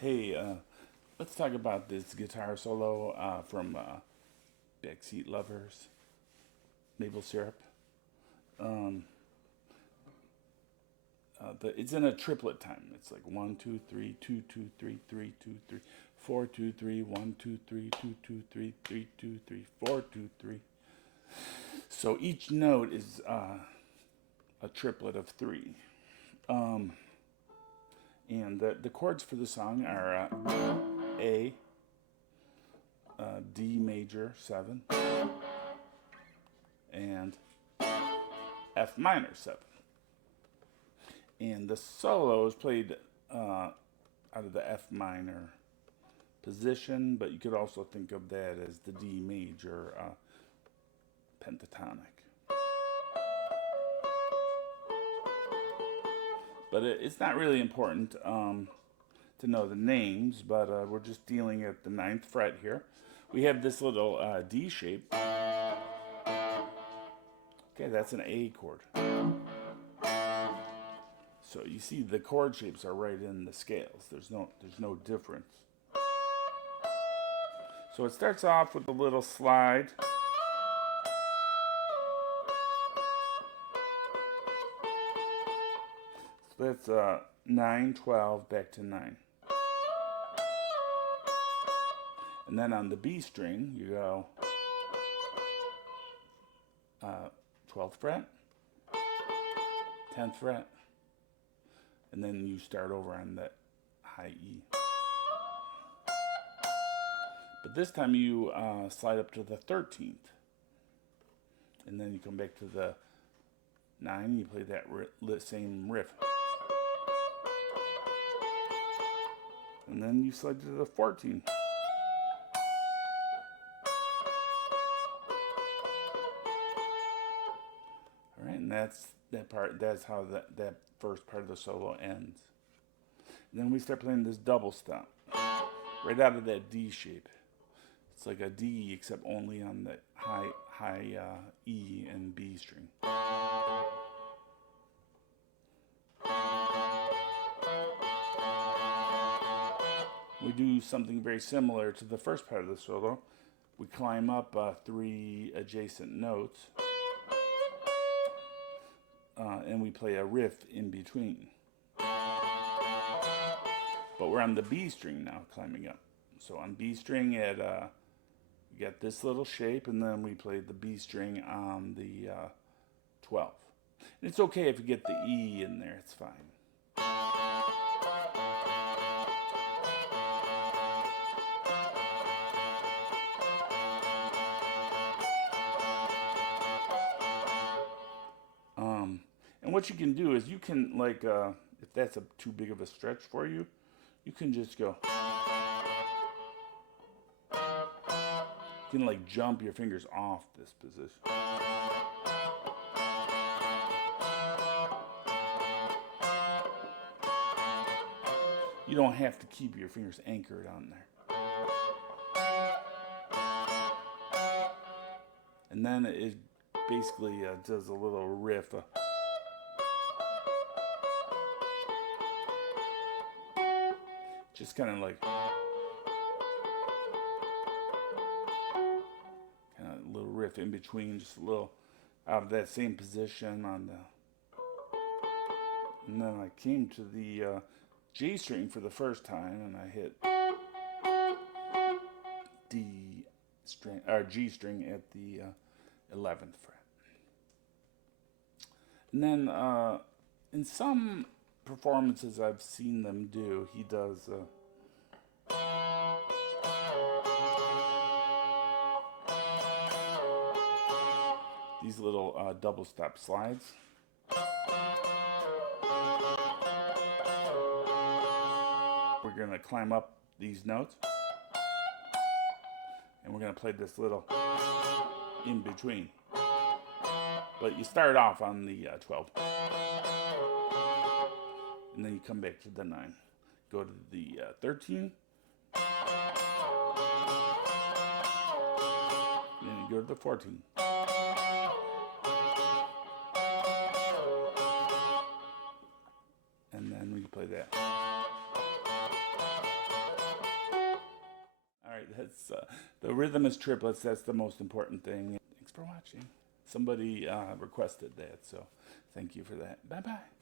Hey, let's talk about this guitar solo from Backseat Lovers, Maple Syrup. Um, it's in a triplet time. It's like 1, 2, 3, 2, 2, 3, 3, 2, 3, 4, 2, 3, 1, 2, 3, 2, 2, 3, 3, 2, 3, 4, 2, 3. So each note is a triplet of three. Um, and the chords for the song are A, D major 7, and F minor 7. And the solo is played out of the F minor position, but you could also think of that as the D major pentatonic. But it's not really important to know the names, but we're just dealing at the ninth fret here. We have this little D shape. Okay, that's an A chord. So you see the chord shapes are right in the scales. There's no difference. So it starts off with a little slide. So that's 9, 12, back to 9. And then on the B string, you go 12th fret, 10th fret, and then you start over on the high E. But this time you slide up to the 13th. And then you come back to the 9, and you play that same riff. And then you slide to the 14th. All right, and that's that part. That's how that first part of the solo ends. And then we start playing this double stop right out of that D shape. It's like a D, except only on the high E and B string. We do something very similar to the first part of the solo. We climb up 3 adjacent notes, and we play a riff in between. But we're on the B string now, climbing up. So on B string, you get this little shape, and then we play the B string on the 12. And it's okay if you get the E in there, it's fine. And what you can do is you can, like, if that's too big of a stretch for you, you can just go. You can, like, jump your fingers off this position. You don't have to keep your fingers anchored on there. And then it basically does a little riff. Just kind of like a little riff in between, just a little out of that same position on the. And then I came to the G string for the first time, and I hit D string or G string at the 11th fret. And then in some performances I've seen them do, he does these little double stop slides. We're going to climb up these notes, and we're going to play this little in between. But you start off on the 12, and then you come back to the 9. Go to the 13, and then you go to the 14. And then we play that. That's the rhythm is triplets. That's the most important thing. Thanks for watching. Somebody requested that, so thank you for that. Bye bye.